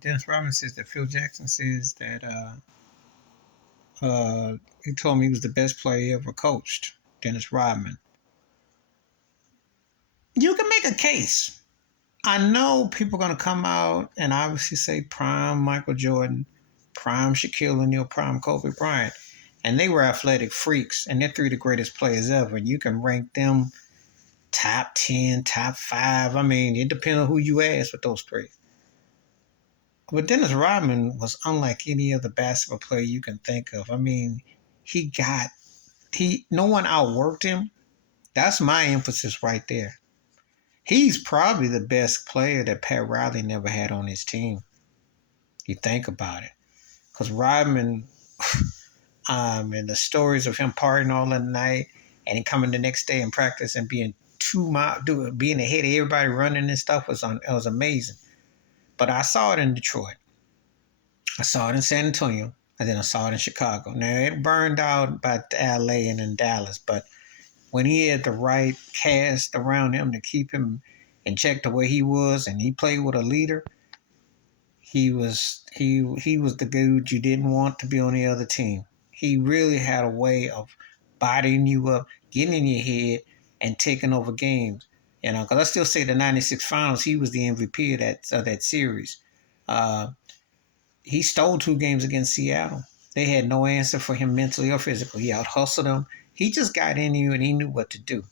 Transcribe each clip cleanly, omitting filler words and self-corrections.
Dennis Rodman says that Phil Jackson says that he told me he was the best player he ever coached. Dennis Rodman. You can make a case. I know people are going to come out and obviously say prime Michael Jordan, prime Shaquille O'Neal, prime Kobe Bryant. And they were athletic freaks, and they're three of the greatest players ever. And you can rank them top 10, top 5. I mean, it depends on who you ask with those three. But Dennis Rodman was unlike any other basketball player you can think of. I mean, no one outworked him. That's my emphasis right there. He's probably the best player that Pat Riley never had on his team. You think about it. Because Rodman, and the stories of him partying all the night and then coming the next day and practice and being being ahead of everybody running and stuff was amazing. But I saw it in Detroit. I saw it in San Antonio. And then I saw it in Chicago. Now, it burned out by LA and in Dallas. But when he had the right cast around him to keep him in check the way he was, and he played with a leader, he was the dude you didn't want to be on the other team. He really had a way of bodying you up, getting in your head, and taking over games. Because I still say the '96 finals, he was the MVP of that series. He stole 2 games against Seattle. They had no answer for him mentally or physically. He out-hustled them. He just got in you, and he knew what to do.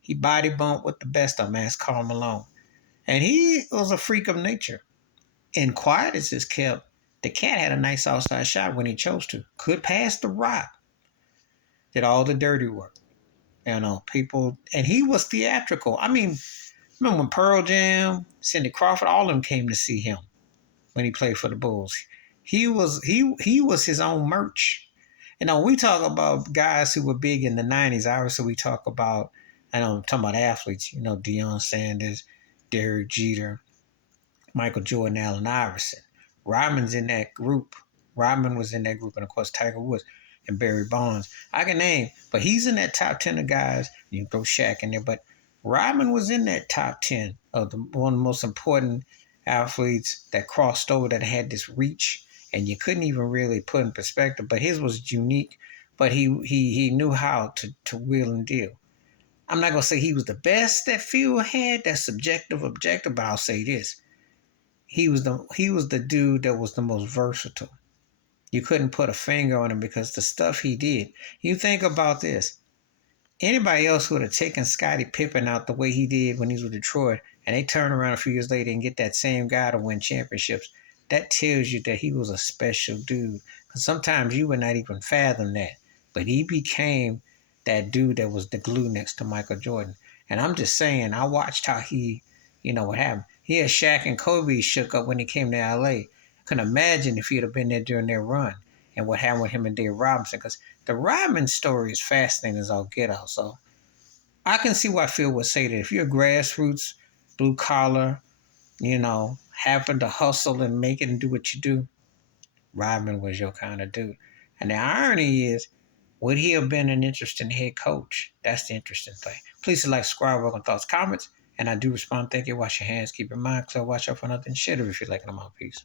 He body bumped with the best of them, as Karl Malone. And he was a freak of nature. And quiet as is kept, the cat had a nice outside shot when he chose to. Could pass the rock. Did all the dirty work. People, and he was theatrical. I mean, remember when Pearl Jam, Cindy Crawford, all of them came to see him when he played for the Bulls. He was his own merch. We talk about guys who were big in the '90s. Obviously, we talk about, I'm talking about athletes. Deion Sanders, Derek Jeter, Michael Jordan, Allen Iverson. Rodman's in that group. Rodman was in that group, and of course Tiger Woods and Barry Bonds. I can name, but he's in that top 10 of guys. You can throw Shaq in there, but Rodman was in that top 10 of one of the most important athletes that crossed over, that had this reach, and you couldn't even really put in perspective. But his was unique, but he knew how to wheel and deal. I'm not gonna say he was the best that Phil had. That's subjective, objective, but I'll say this. He was the dude that was the most versatile. You couldn't put a finger on him because the stuff he did. You think about this. Anybody else would have taken Scottie Pippen out the way he did when he was with Detroit, and they turn around a few years later and get that same guy to win championships. That tells you that he was a special dude. Because sometimes you would not even fathom that. But he became that dude that was the glue next to Michael Jordan. And I'm just saying, I watched how what happened. He had Shaq and Kobe shook up when he came to LA. Couldn't imagine if he'd have been there during their run and what happened with him and Dave Robinson, because the Rodman story is fascinating as all get out. So I can see why Phil would say that if you're grassroots, blue collar, happen to hustle and make it and do what you do, Rodman was your kind of dude. And the irony is, would he have been an interesting head coach? That's the interesting thing. Please like, subscribe, welcome thoughts, comments, and I do respond. Thank you. Wash your hands. Keep your mind clear. Watch out for nothing. Share it if you like them out. Peace.